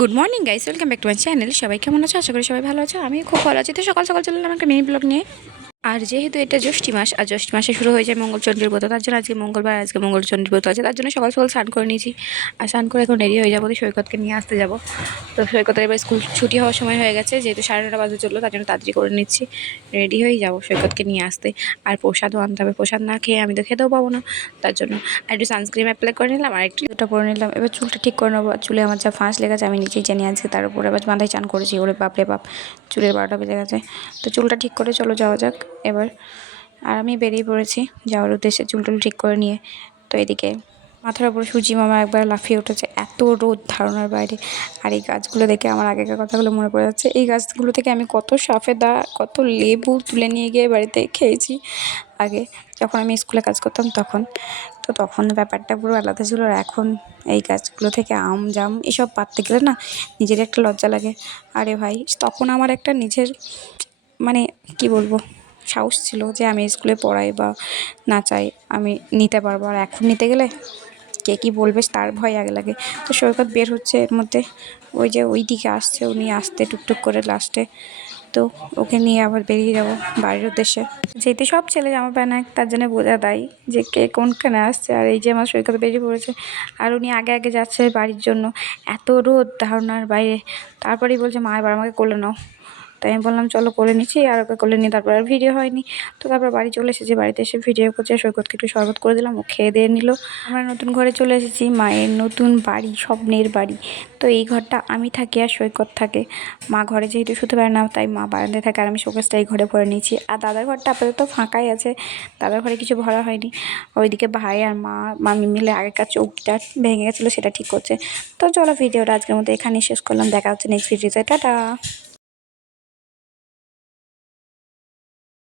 Good morning guys, welcome back to my channel. সবাই কেমন আছো? আশা করি সবাই ভালো আছো। আমি খুব ভালো আছি। তো সকাল সকাল চলে এলাম একটা মিনি ব্লগ নিয়ে। আর যেহেতু এটা জ্যৈষ্ঠী মাস, আর জ্যৈষ্ঠী মাসে শুরু হয়ে যায় মঙ্গলচণ্ডীর ব্রত, তার জন্য আজকে মঙ্গলবার, আজকে মঙ্গলচণ্ডীর ব্রত আছে, তার জন্য সকাল সকাল স্নান করে নিয়েছি। আর স্নান করে এখন রেডি হয়ে যাবো, সৈকতকে নিয়ে আসতে যাবো। তো সৈকতের এবার স্কুল ছুটি হওয়ার সময় হয়ে গেছে, যেহেতু 9:30 বাজে চললো, তার জন্য তাড়াতাড়ি করে নিচ্ছি, রেডি হয়েই যাবো সৈকতকে নিয়ে আসতে। আর প্রসাদও আনতে হবে, প্রসাদ না খেয়ে আমি তো খেতেও পাবো না, তার জন্য আর একটু সানস্ক্রিন অ্যাপ্লাই করে নিলাম আর একটু দুটো পরে নিলাম। এবার চুলটা ঠিক করে নেবো। চুলে আমার যা ফাঁস লেগেছে আমি নিজেই জানি আজকে, তার উপরে আবার মাথায় চান করেছি, ওরে বাপ রে বাপ, চুলের 12টা বেজে গেছে। তো চুলটা ঠিক করে চলো যাওয়া যাক এবার। আর আমি বেরিয়ে পড়েছি যাওয়ার উদ্দেশ্যে, চুল টুল ঠিক করে নিয়ে। তো এদিকে মাথার উপর সূর্যি মামা একবার লাফিয়ে উঠেছে, এত রোদ ধারণার বাইরে। আর এই গাছগুলো দেখে আমার আগেকার কথাগুলো মনে পড়ে যাচ্ছে। এই গাছগুলো থেকে আমি কত সফেদা, কত লেবু তুলে নিয়ে গিয়ে বাড়িতে খেয়েছি আগে, যখন আমি স্কুলে কাজ করতাম তখন। তো তখন ব্যাপারটা পুরো আলাদা ছিল। আর এখন এই গাছগুলো থেকে আম জাম এসব পাড়তে গেলে না নিজের একটা লজ্জা লাগে। আরে ভাই, তখন আমার একটা নিজের মানে কি বলবো, সাহস ছিল যে আমি স্কুলে পড়াই বা না চাই আমি নিতে পারবো। আর এখন নিতে গেলে কে কী বলবে তার ভয় আগে লাগে। তো সৈকত বের হচ্ছে এর মধ্যে, ওই যে ওই দিকে আসছে, উনি আসতে টুকটুক করে লাস্টে। তো ওকে নিয়ে আবার বেরিয়ে যাব বাড়ির উদ্দেশ্যে। যেহেতু সব ছেলে জামা প্যান্ট এক, তার জন্য বোঝা দেয় যে কে কোনখানে আসছে। আর এই যে আমার সৈকত বেরিয়ে পড়েছে, আর উনি আগে আগে যাচ্ছে বাড়ির জন্য। এত রোদ ধারণার বাইরে, তারপরেই বলছে মা এবার আমাকে কোলে নাও। তাই আমি বললাম চলো করে নিচ্ছি, আর ওকে কোলে নিয়ে তারপর আর ভিডিও হয়নি। তো তারপর বাড়ি চলে এসেছি, বাড়িতে এসে ভিডিও করছে। সৈকতকে একটু শরবত করে দিলাম, ও খেয়ে দিয়ে নিল। আমরা নতুন ঘরে চলে এসেছি, মায়ের নতুন বাড়ি, স্বপ্নের বাড়ি। তো এই ঘরটা আমি থাকি আর সৈকত থাকে। মা ঘরে যেহেতু শুতে পারে না, তাই মা বারান্দায় থাকে, আর আমি শোকেসটা এই ঘরে ভরে নিয়েছি। আর দাদার ঘরটা আপাতত ফাঁকাই আছে, দাদার ঘরে কিছু ভরা হয়নি। ওইদিকে ভাই আর মামি মিলে আগেকার চৌকিটা ভেঙে গেছিলো, সেটা ঠিক করছে। তো চলো ভিডিওটা আজকের মতো এখানেই শেষ করলাম, দেখা হচ্ছে নেক্সট ভিডিওতে, টাটা।